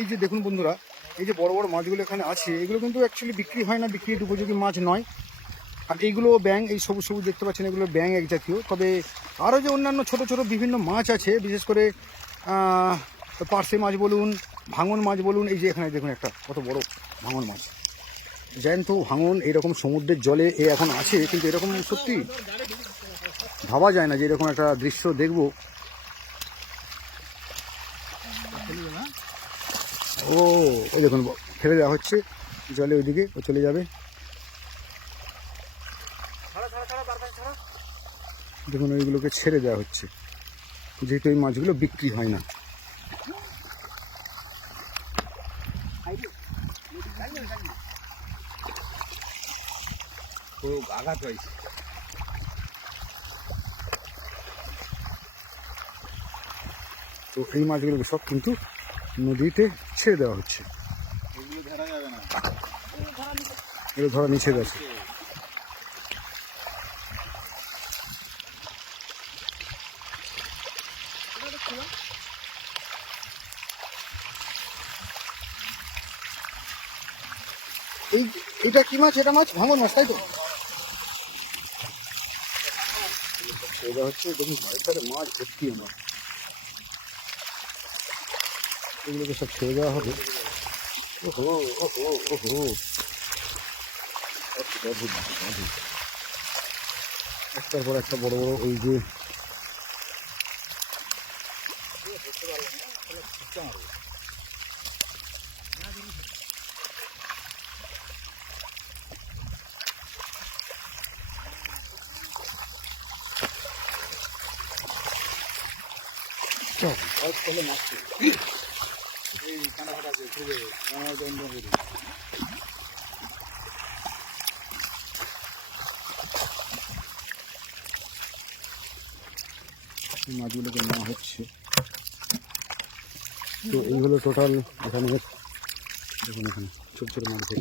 এই যে দেখুন বন্ধুরা, এই যে বড় বড় মাছগুলো এখানে আছে, এগুলো কিন্তু অ্যাকচুয়ালি বিক্রি হয় না, বিক্রির উপযোগী মাছ নয়। আর এইগুলো ব্যাং, এই সবুজ সবুজ দেখতে পাচ্ছেন, এগুলো ব্যাং এক জাতীয়। তবে আরও যে অন্যান্য ছোট ছোট বিভিন্ন মাছ আছে, বিশেষ করে পার্শে মাছ বলুন, ভাঙন মাছ বলুন, এই যে এখানে দেখুন একটা কত বড় ভাঙন মাছ, জ্যান্ত ভাঙন এরকম সমুদ্রের জলে এ এখন আছে। কিন্তু এরকম সত্যি ভাবা যায় না যে এরকম একটা দৃশ্য দেখব। ও ওই দেখুন ফেলে দেওয়া হচ্ছে জলে, ওইদিকে ও চলে যাবে। দেখুন ওইগুলোকে ছেড়ে দেওয়া হচ্ছে, যেহেতু এই মাছগুলো বিক্রি হয় না। আঘাত হয়েছে। তো এই মাছগুলোকে সব কিন্তু নদীতে ছেড়ে দেওয়া হচ্ছে, এগুলো ধরা নিষেধ আছে। এইটা কি মাছ? এটা মাছ ভাঙন মাছ, তাই তো? ছেড়ে দেওয়া হচ্ছে। দেখুন বাড়ির মাছ ভর্তি আমার, এগুলোকে সব ছেড়ে দেওয়া হবে। ওহো ওহো ওহো, একটার পর একটা বড় বড় ওই যে মাছগুলোকে নেওয়া হচ্ছে। তো এই হলো টোটাল এখানে। দেখুন এখানে ছোট ছোট মাছ ভর্তি।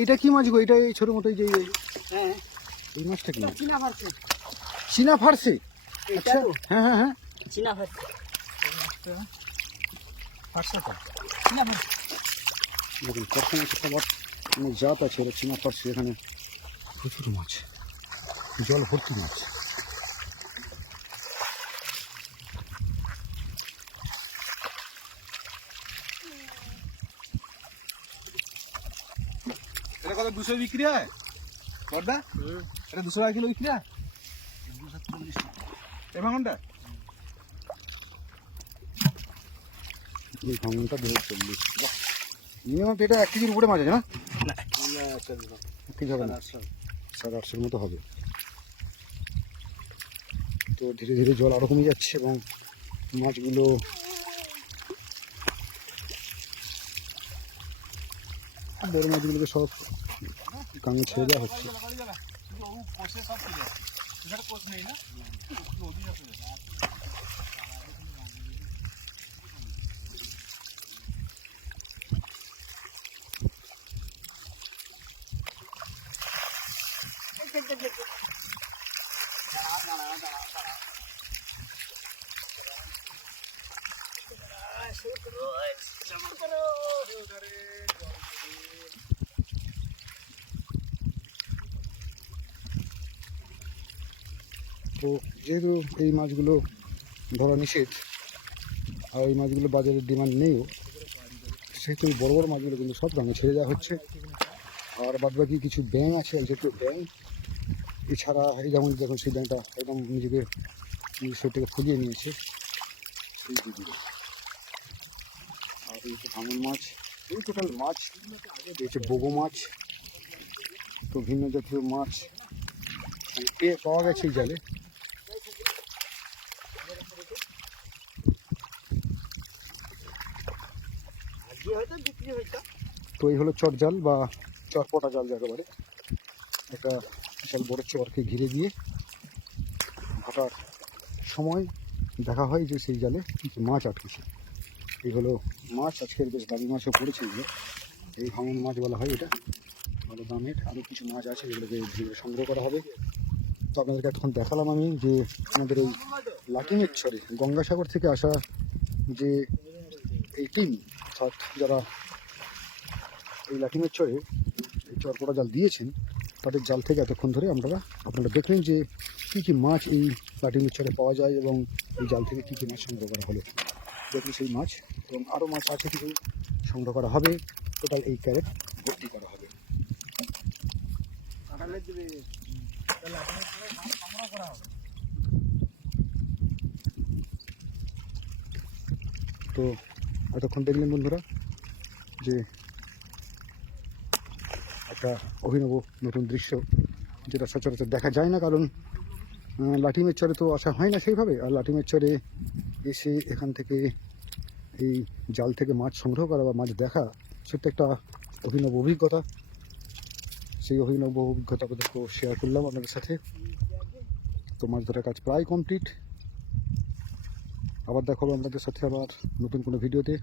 এইটা কি মাছ গো? এটা এই ছোট মোটো যে এই মাছটা কি? চীনা ফার্সি। আচ্ছা, হ্যাঁ হ্যাঁ হ্যাঁ, চীনা ফার্সি। দেখুন ফার্সি মাছ একটা অনেক জাত আছে, এটা চীনা ফার্সি। এখানে প্রচুর মাছ, জল ভর্তি মাছ। এটা কত 200 বিক্রি হয় বড়দা? এটা 200 টাকা কিলো বিক্রি হয়। 240 এই ভাঙনটা, এই ভাঙনটা 240। মিনিমাম এটা 1 কেজির উপরে মাছ আছে না? ঠিক হবে না, 700-800 মতো হবে। তো ধীরে ধীরে জল আরও কমে যাচ্ছে এবং মাছগুলো বড় মাছগুলোকে সব কানে ছেড়ে দেওয়া হচ্ছে। তো যেহেতু এই মাছগুলো ধরা নিষেধ আর এই মাছগুলো বাজারের ডিমান্ড নেইও, সেহেতু বড় বড় মাছগুলো কিন্তু সব দামে ছেড়ে দেওয়া হচ্ছে। আর বাদবাকি কিছু ব্যাঙ আছে, যেহেতু ব্যাঙ এছাড়া এই যেমন দেখুন সেই ব্যাঙটা একদম নিজের শরীরটাকে ফুলিয়ে নিয়েছে সেই দিদিকে। আর এই হচ্ছে ভাঙন মাছ, এই টোটাল মাছ। এই হচ্ছে বোগো মাছ, তো ভিন্ন জাতীয় মাছ পেয়ে পাওয়া গেছে এই জালে। তো এই হলো চট জাল বা চটপটা জাল যাকে বলে। একটা বিশাল বড় চরকে ঘিরে দিয়ে ভাটার সময় দেখা হয় যে সেই জালে কিছু মাছ আটকেছে। এই হলো মাছ, আজকের বেশ দামি মাছও পড়েছে এগুলো। এই ভাঙন মাছ বলা হয় এটা, ভালো দামের। আরও কিছু মাছ আছে যেগুলোকে ধীরে সংগ্রহ করা হবে। তো আপনাদেরকে এখন দেখালাম আমি যে আমাদের এই লাটিমের চরে গঙ্গাসাগর থেকে আসা যে এই টিম অর্থাৎ যারা এই লাটিমের চরে এই চরপড়া জাল দিয়েছেন তাদের জাল থেকে এতক্ষণ ধরে আপনারা দেখলেন যে কী কী মাছ এই লাটিমের চরে পাওয়া যায় এবং এই জাল থেকে কী কী মাছ সংগ্রহ করা হলো। দেখুন সেই মাছ এবং আরও মাছ আছে কিছু সংগ্রহ করা হবে। টোটাল এই ক্যারেট ভর্তি করা হবে। তো এতক্ষণ দেখলেন বন্ধুরা যে একটা অভিনব নতুন দৃশ্য, যেটা সচরাচর দেখা যায় না, কারণ লাটিমের চরে তো আসা হয় না সেইভাবে। আর লাটিমের চরে এসে এখান থেকে এই জাল থেকে মাছ সংগ্রহ করা বা মাছ দেখা সেটা একটা অভিনব অভিজ্ঞতা। সেই অভিনব অভিজ্ঞতা আপনাদেরকে শেয়ার করলাম আপনাদের সাথে। তো মাছ ধরার কাজ প্রায় কমপ্লিট। আবার দেখাবো আপনাদের সাথে আবার নতুন কোনো ভিডিওতে।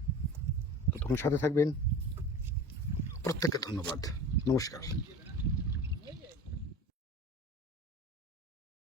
ততক্ষণ সাথে থাকবেন। প্রত্যেককে ধন্যবাদ। নমস্কার।